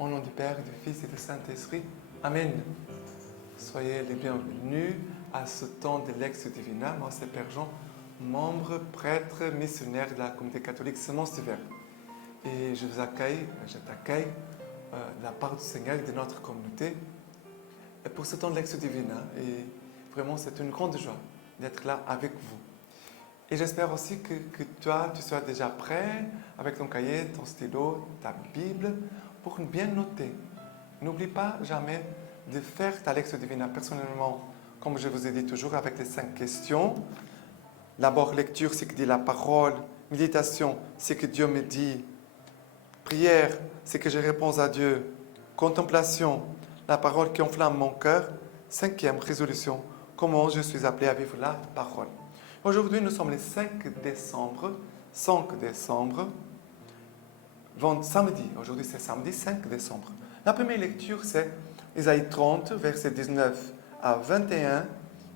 Au nom du Père, du Fils et du Saint-Esprit. Amen. Soyez les bienvenus à ce temps de Lex Divina. Moi, c'est Père Jean, membre, prêtre, missionnaire de la communauté catholique Semence du Verbe. Et je t'accueille de la part du Seigneur et de notre communauté pour ce temps de Lex Divina. Et vraiment, c'est une grande joie d'être là avec vous. Et j'espère aussi que toi, tu sois déjà prêt avec ton cahier, ton stylo, ta Bible, pour bien noter. N'oublie pas jamais de faire ta Lex Divina personnellement, comme je vous ai dit toujours, avec les 5 questions. D'abord, lecture, c'est que dit la parole. Méditation, c'est que Dieu me dit. Prière, c'est que je réponds à Dieu. Contemplation, la parole qui enflamme mon cœur. 5e, résolution, comment je suis appelé à vivre la parole. Aujourd'hui, nous sommes le 5 décembre. Samedi. Aujourd'hui, c'est samedi 5 décembre. La première lecture, c'est Isaïe 30, verset 19 à 21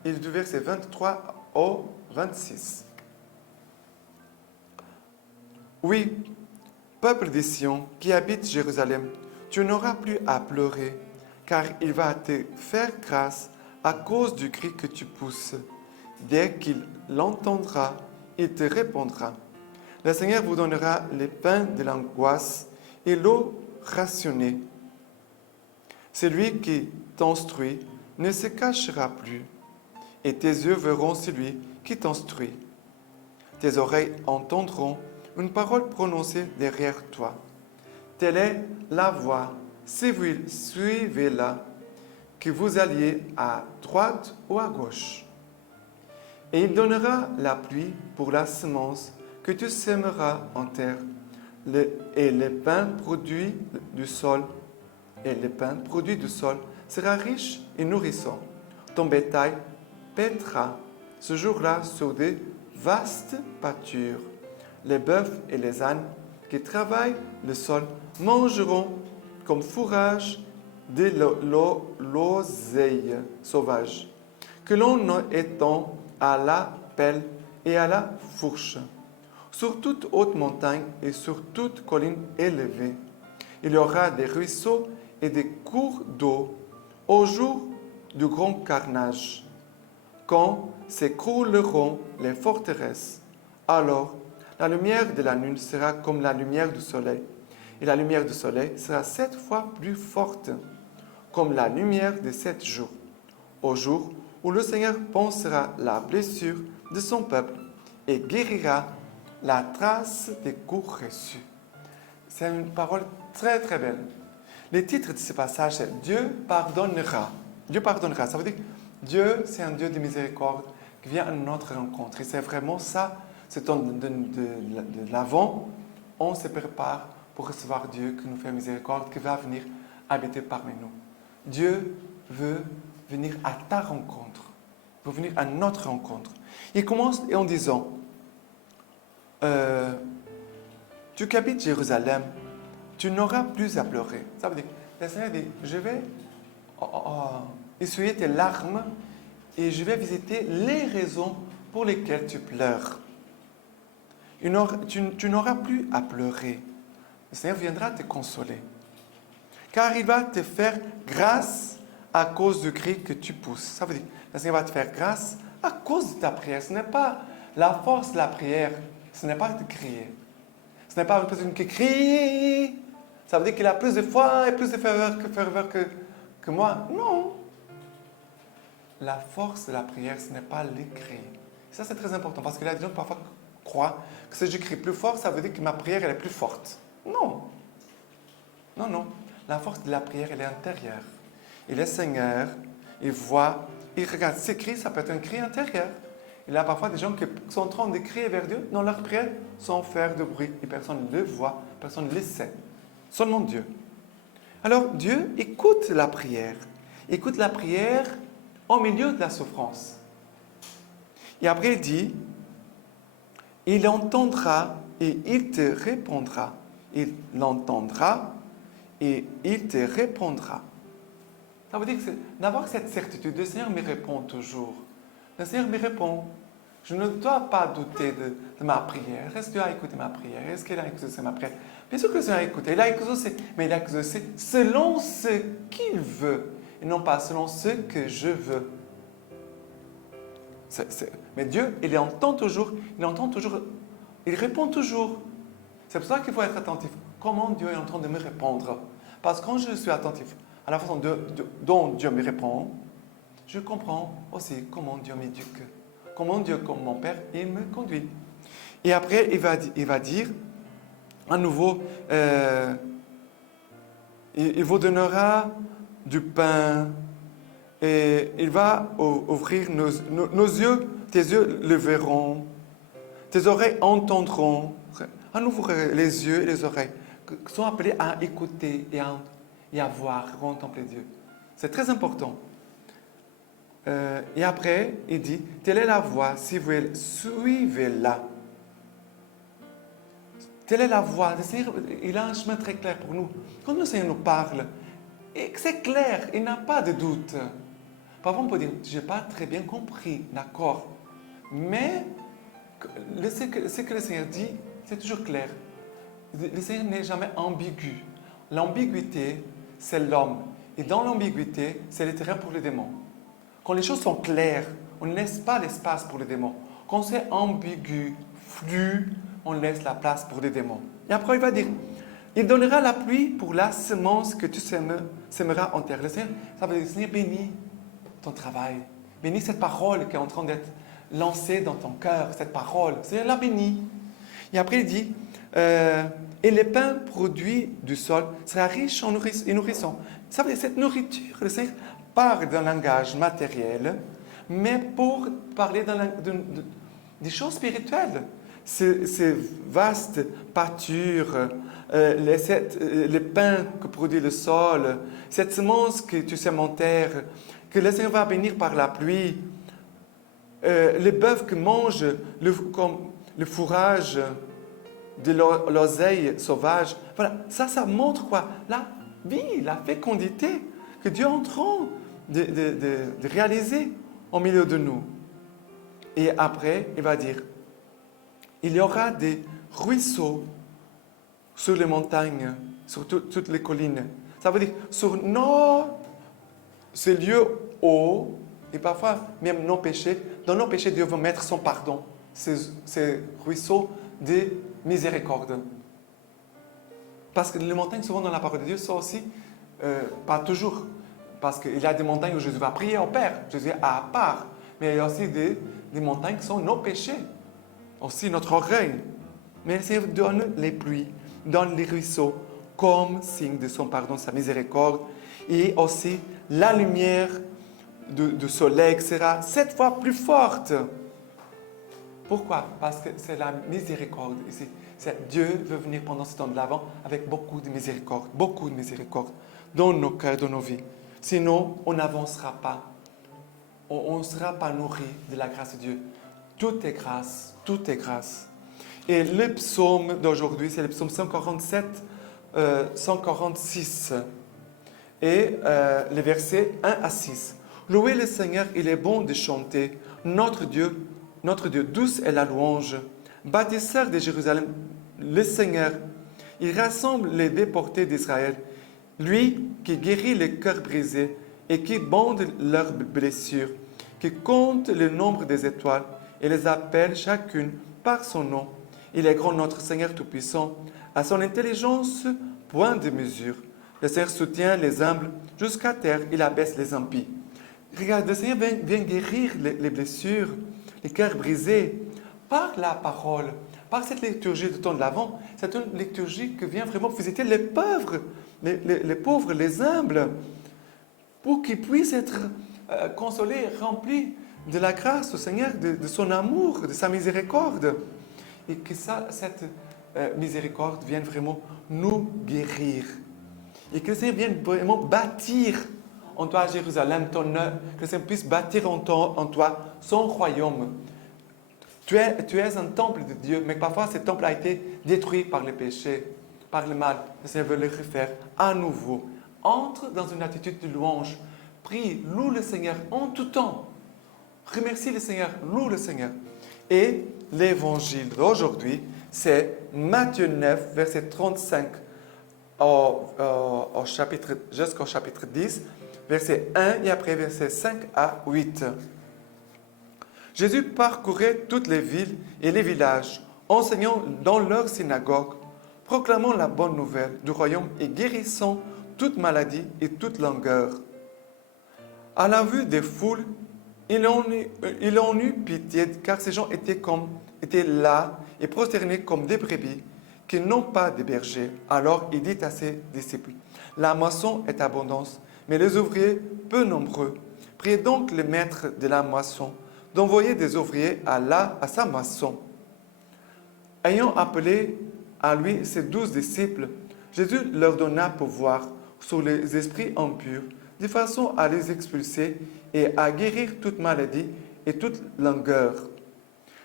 et du verset 23 au 26. Oui, peuple de Sion qui habite Jérusalem, tu n'auras plus à pleurer, car il va te faire grâce à cause du cri que tu pousses. Dès qu'il l'entendra, il te répondra. Le Seigneur vous donnera le pain de l'angoisse et l'eau rationnée. Celui qui t'instruit ne se cachera plus, et tes yeux verront celui qui t'instruit. Tes oreilles entendront une parole prononcée derrière toi. Telle est la voie, suivez-la, que vous alliez à droite ou à gauche. Et il donnera la pluie pour la semence que tu sèmeras en terre, et le pain produit du sol sera riche et nourrissant. Ton bétail paîtra ce jour-là sur de vastes pâtures. Les bœufs et les ânes qui travaillent le sol mangeront comme fourrage de l'oseille sauvage, que l'on étend à la pelle et à la fourche. Sur toute haute montagne et sur toute colline élevée, il y aura des ruisseaux et des cours d'eau au jour du grand carnage, quand s'écrouleront les forteresses. Alors, la lumière de la lune sera comme la lumière du soleil, et la lumière du soleil sera 7 fois plus forte, comme la lumière de 7 jours, au jour où le Seigneur pansera la blessure de son peuple et guérira la trace des coups reçus. C'est une parole très très belle. Le titre de ce passage, c'est Dieu pardonnera. Dieu pardonnera. Ça veut dire que Dieu, c'est un Dieu de miséricorde qui vient à notre rencontre. Et c'est vraiment ça, ce temps de l'Avent, on se prépare pour recevoir Dieu qui nous fait miséricorde, qui va venir habiter parmi nous. Dieu veut venir à ta rencontre, veut venir à notre rencontre. Il commence en disant, tu qui habites Jérusalem, tu n'auras plus à pleurer. Ça veut dire, le Seigneur dit, je vais essuyer tes larmes et je vais visiter les raisons pour lesquelles tu pleures. Tu n'auras plus à pleurer. Le Seigneur viendra te consoler. Car il va te faire grâce à cause du cri que tu pousses. Ça veut dire, le Seigneur va te faire grâce à cause de ta prière. Ce n'est pas la force de la prière. Ce n'est pas de crier. Ce n'est pas une personne qui crie. Ça veut dire qu'il a plus de foi et plus de ferveur que moi. Non. La force de la prière, ce n'est pas les cris. Ça, c'est très important parce que les gens parfois croient que si je crie plus fort, ça veut dire que ma prière elle est plus forte. Non. Non, non. La force de la prière, elle est intérieure. Et le Seigneur, il voit, il regarde. Ces cris, ça peut être un cri intérieur. Il y a parfois des gens qui sont en train de crier vers Dieu dans leur prière sans faire de bruit. Et personne ne le voit, personne ne le sait. Seulement Dieu. Alors Dieu écoute la prière. Écoute la prière au milieu de la souffrance. Et après il dit, il entendra et il te répondra. Il l'entendra et il te répondra. Ça veut dire que d'avoir cette certitude, le Seigneur me répond toujours. Le Seigneur me répond. Je ne dois pas douter de ma prière. Est-ce que Dieu a écouté ma prière? Est-ce qu'il a écouté ma prière? Bien sûr que le Seigneur a écouté. Il a exaucé, mais il a exaucé selon ce qu'il veut et non pas selon ce que je veux. Mais Dieu, il entend toujours, il répond toujours. C'est pour ça qu'il faut être attentif. Comment Dieu est en train de me répondre? Parce que quand je suis attentif à la façon dont Dieu me répond, je comprends aussi comment Dieu m'éduque, comment Dieu, comme mon Père, il me conduit. Et après, il va dire, à nouveau, il vous donnera du pain et il va ouvrir nos yeux, tes yeux le verront, tes oreilles entendront. À nouveau, les yeux et les oreilles qui sont appelés à écouter et à voir, contempler Dieu. C'est très important. Et après, il dit, telle est la voie, si vous suivez-la. Telle est la voie. Le Seigneur, il a un chemin très clair pour nous. Quand le Seigneur nous parle, c'est clair, il n'a pas de doute. Parfois, on peut dire, je n'ai pas très bien compris, d'accord. Mais ce que le Seigneur dit, c'est toujours clair. Le Seigneur n'est jamais ambigu. L'ambiguïté, c'est l'homme. Et dans l'ambiguïté, c'est le terrain pour les démons. Quand les choses sont claires, on ne laisse pas l'espace pour les démons. Quand c'est ambigu, flou, on laisse la place pour les démons. Et après, il va dire, il donnera la pluie pour la semence que tu sèmeras en terre. Le Seigneur, ça veut dire, Seigneur, bénis ton travail. Bénis cette parole qui est en train d'être lancée dans ton cœur, cette parole. Seigneur, la bénis. Et après, il dit, et le pain produit du sol sera riche et nourrissant. Ça veut dire, cette nourriture, le Seigneur parle d'un langage matériel, mais pour parler des choses spirituelles. Ces vastes pâtures, le pain que produit le sol, cette semence que tu sèmes en terre, que le Seigneur va bénir par la pluie, le bœuf que mange le fourrage de l'oseille sauvage. Voilà, ça montre quoi? La vie, la fécondité que Dieu est en train de réaliser au milieu de nous. Et après, il va dire, il y aura des ruisseaux sur les montagnes, sur toutes les collines. Ça veut dire, sur ces lieux hauts, et parfois même nos péchés, dans nos péchés, Dieu veut mettre son pardon, ces ruisseaux de miséricorde. Parce que les montagnes, souvent dans la parole de Dieu, sont aussi, pas toujours, parce qu'il y a des montagnes où Jésus va prier au Père, Jésus est à part, mais il y a aussi des montagnes qui sont nos péchés, aussi notre orgueil. Mais le Seigneur donne les pluies, donne les ruisseaux, comme signe de son pardon, sa miséricorde, et aussi la lumière du soleil sera 7 fois plus forte. Pourquoi? Parce que c'est la miséricorde ici. Dieu veut venir pendant ce temps de l'Avent avec beaucoup de miséricorde dans nos cœurs, dans nos vies. Sinon, on n'avancera pas. On ne sera pas nourri de la grâce de Dieu. Tout est grâce, tout est grâce. Et le psaume d'aujourd'hui, c'est le psaume 147, 146. Et les versets 1 à 6. Louez le Seigneur, il est bon de chanter. Notre Dieu, douce est la louange. Bâtisseur de Jérusalem, le Seigneur, il rassemble les déportés d'Israël. Lui qui guérit les cœurs brisés et qui bande leurs blessures, qui compte le nombre des étoiles et les appelle chacune par son nom. Il est grand notre Seigneur Tout-Puissant. À son intelligence, point de mesure. Le Seigneur soutient les humbles jusqu'à terre, il abaisse les impies. Regarde, le Seigneur vient guérir les blessures, les cœurs brisés, par la parole, par cette liturgie du temps de l'Avent. C'est une liturgie qui vient vraiment visiter les pauvres, les humbles, pour qu'ils puissent être consolés, remplis de la grâce du Seigneur, de son amour, de sa miséricorde. Et que cette miséricorde vienne vraiment nous guérir. Et que le Seigneur vienne vraiment bâtir en toi, Jérusalem, ton œuvre, que le Seigneur puisse bâtir en toi son royaume. Tu es un temple de Dieu, mais parfois ce temple a été détruit par le péché, par le mal. Le Seigneur veut le refaire à nouveau. Entre dans une attitude de louange. Prie, loue le Seigneur en tout temps. Remercie le Seigneur, loue le Seigneur. Et l'évangile d'aujourd'hui, c'est Matthieu 9, verset 35 jusqu'au chapitre 10, verset 1 et après verset 5 à 8. Jésus parcourait toutes les villes et les villages, enseignant dans leurs synagogues, proclamant la bonne nouvelle du royaume et guérissant toute maladie et toute langueur. À la vue des foules, il en eut pitié, car ces gens étaient là et prosternés comme des brebis qui n'ont pas de berger. Alors il dit à ses disciples, la moisson est abondante, mais les ouvriers peu nombreux. Priez donc le maître de la moisson d'envoyer des ouvriers à sa moisson. Ayant appelé à lui ses 12 disciples, Jésus leur donna pouvoir sur les esprits impurs, de façon à les expulser et à guérir toute maladie et toute langueur.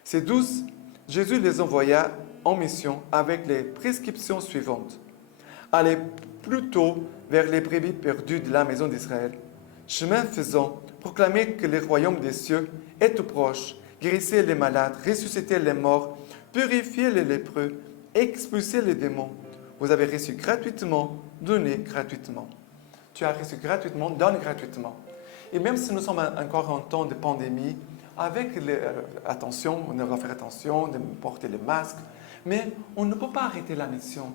Ces 12, Jésus les envoya en mission avec les prescriptions suivantes. Allez plutôt vers les brebis perdues de la maison d'Israël. Chemin faisant, proclamez que le royaume des cieux est tout proche. Guérissez les malades, ressuscitez les morts, purifiez les lépreux, expulsez les démons. Vous avez reçu gratuitement, donnez gratuitement. Tu as reçu gratuitement, donne gratuitement. Et même si nous sommes encore en temps de pandémie, attention, on doit faire attention de porter le masque, mais on ne peut pas arrêter la mission.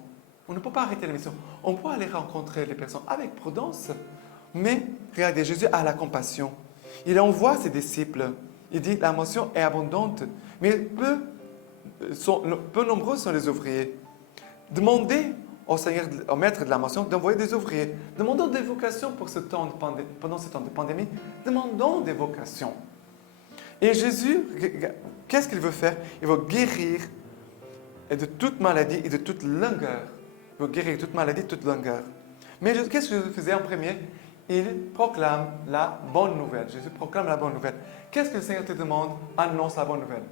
On ne peut pas arrêter la mission. On peut aller rencontrer les personnes avec prudence, mais regardez, Jésus a la compassion. Il envoie ses disciples. Il dit, la moisson est abondante, mais peu nombreux sont les ouvriers. Demandez au Seigneur, au maître de la moisson, d'envoyer des ouvriers. Demandons des vocations pour pendant ce temps de pandémie. Demandons des vocations. Et Jésus, qu'est-ce qu'il veut faire? Il veut guérir de toute maladie et de toute langueur. Il veut guérir de toute maladie et de toute langueur. Mais qu'est-ce que Jésus faisait en premier? Il proclame la bonne nouvelle. Jésus proclame la bonne nouvelle. Qu'est-ce que le Seigneur te demande? Annonce la bonne nouvelle.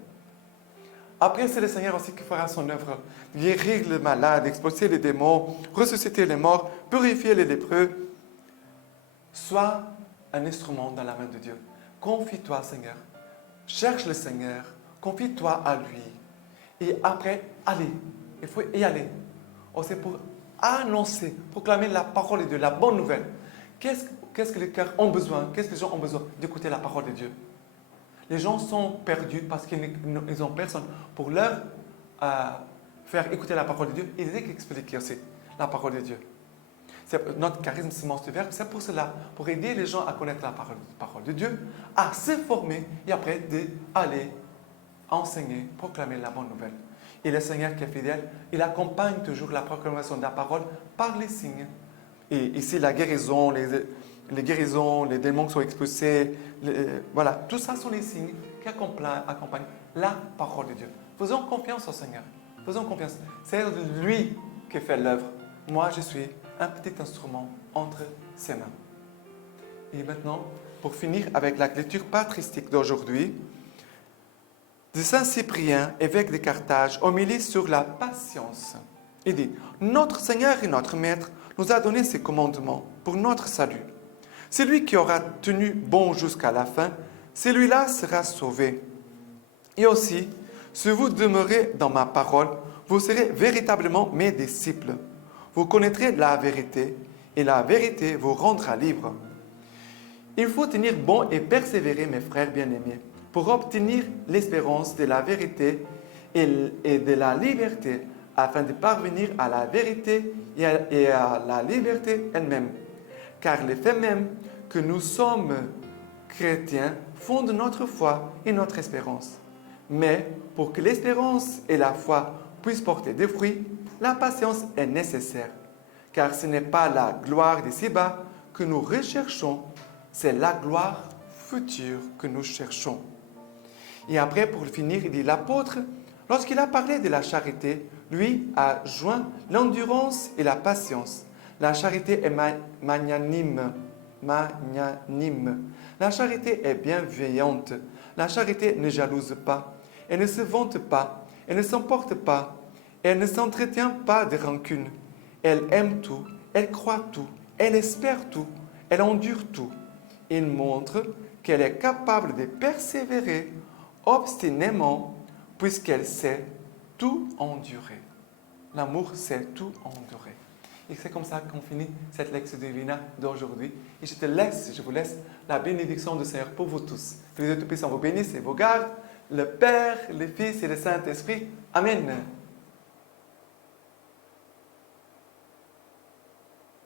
Après, c'est le Seigneur aussi qui fera son œuvre. Guérir les malades, expulser les démons, ressusciter les morts, purifier les lépreux. Sois un instrument dans la main de Dieu. Confie-toi, Seigneur. Cherche le Seigneur. Confie-toi à lui. Et après, allez. Il faut y aller. C'est pour annoncer, proclamer la parole de Dieu, la bonne nouvelle. Qu'est-ce que les cœurs ont besoin? Qu'est-ce que les gens ont besoin? D'écouter la parole de Dieu. Les gens sont perdus parce qu'ils n'ont personne pour leur faire écouter la parole de Dieu et les expliquer aussi la parole de Dieu. Notre charisme Simon Stuver, c'est pour cela, pour aider les gens à connaître la parole de Dieu, à se former et après d'aller enseigner, proclamer la bonne nouvelle. Et le Seigneur qui est fidèle, il accompagne toujours la proclamation de la parole par les signes. Et ici, la guérison, les guérisons, les démons qui sont expulsés, voilà, tout ça sont les signes qui accompagnent la parole de Dieu. Faisons confiance au Seigneur. Faisons confiance. C'est lui qui fait l'œuvre. Moi, je suis un petit instrument entre ses mains. Et maintenant, pour finir avec la lecture patristique d'aujourd'hui, de Saint Cyprien, évêque de Carthage, homilie sur la patience. Il dit, notre Seigneur et notre Maître nous a donné ses commandements pour notre salut. Celui qui aura tenu bon jusqu'à la fin, celui-là sera sauvé. Et aussi, si vous demeurez dans ma parole, vous serez véritablement mes disciples. Vous connaîtrez la vérité, et la vérité vous rendra libre. Il faut tenir bon et persévérer, mes frères bien-aimés, pour obtenir l'espérance de la vérité et de la liberté, afin de parvenir à la vérité et à la liberté elle-même. Car le fait même que nous sommes chrétiens fonde notre foi et notre espérance. Mais pour que l'espérance et la foi puissent porter des fruits, la patience est nécessaire. Car ce n'est pas la gloire d'ici-bas que nous recherchons, c'est la gloire future que nous cherchons. Et après, pour finir, il dit l'apôtre, lorsqu'il a parlé de la charité, lui a joint l'endurance et la patience. La charité est magnanime. La charité est bienveillante. La charité ne jalouse pas. Elle ne se vante pas. Elle ne s'emporte pas. Elle ne s'entretient pas de rancune. Elle aime tout. Elle croit tout. Elle espère tout. Elle endure tout. Il montre qu'elle est capable de persévérer obstinément puisqu'elle sait tout endurer. L'amour, c'est tout endurer. Et c'est comme ça qu'on finit cette lecture divina d'aujourd'hui. Et je vous laisse la bénédiction du Seigneur pour vous tous. Que les Dieu Tout-Puissant vous bénisse et vous garde, le Père, le Fils et le Saint-Esprit. Amen.